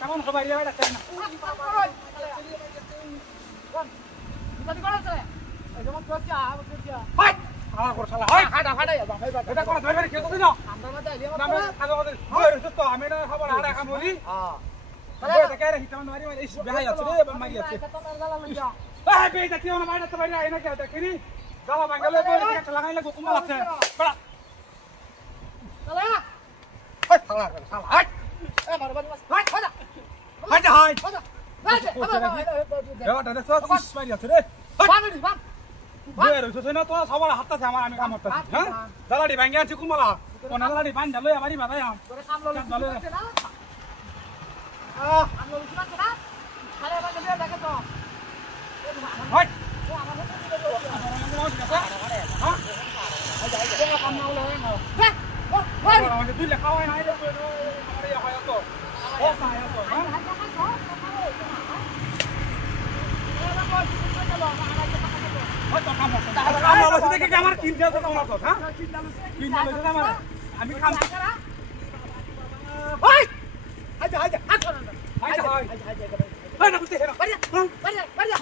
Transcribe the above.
কেমন সবাই রে বাইরে না তদি কোন আছে এই যেমন করছি হাই আ কর শালা হাই হাটা হাটা এটা কোন ধরে কে তো দিন আমরা মতে আইলি নামে কাজ আমাদের বইর তো আমি না খবর হাড়া কাম বলি হ্যাঁ এটা কে রে হিটাম মারি মারি বেহাই আছে রে মারি আছে এই বে এটা কেউ না বাইরে তো বাইরে আইনা কে দেখিনি গালা বাঙ্গালে বলে একটা লাগাইলে গোকুমাল আছে বড়া চলে হাই শালা শালা হাই এ মার বাড়ি বাস হাই হাটা হাই হাই হাটা রাজে এটা এটা সব ইস মারি আছে রে বাঙালি বাং বইর তো না তো সবার হাতটা আমার আমি কাম করতেছি হ্যাঁ দালাডি ভাঙ্গা আছে কুমালা কোন দালাডি বান ডালো আমারই বাদাই তোরে কাম ললো না কাম ললো না খালে বাঙালি দেখে তো হাই আমাদের দুই লেখা হয় নাই রে আমার ইয়া হয় তো ও না ইয়া তো আমার কিনতে আছে তোমার তো হ্যাঁ কিনতে আছে আমার আমি খাম high high high high high high high high না বুঝতে হেরা বাড়ি বাড়ি বাড়ি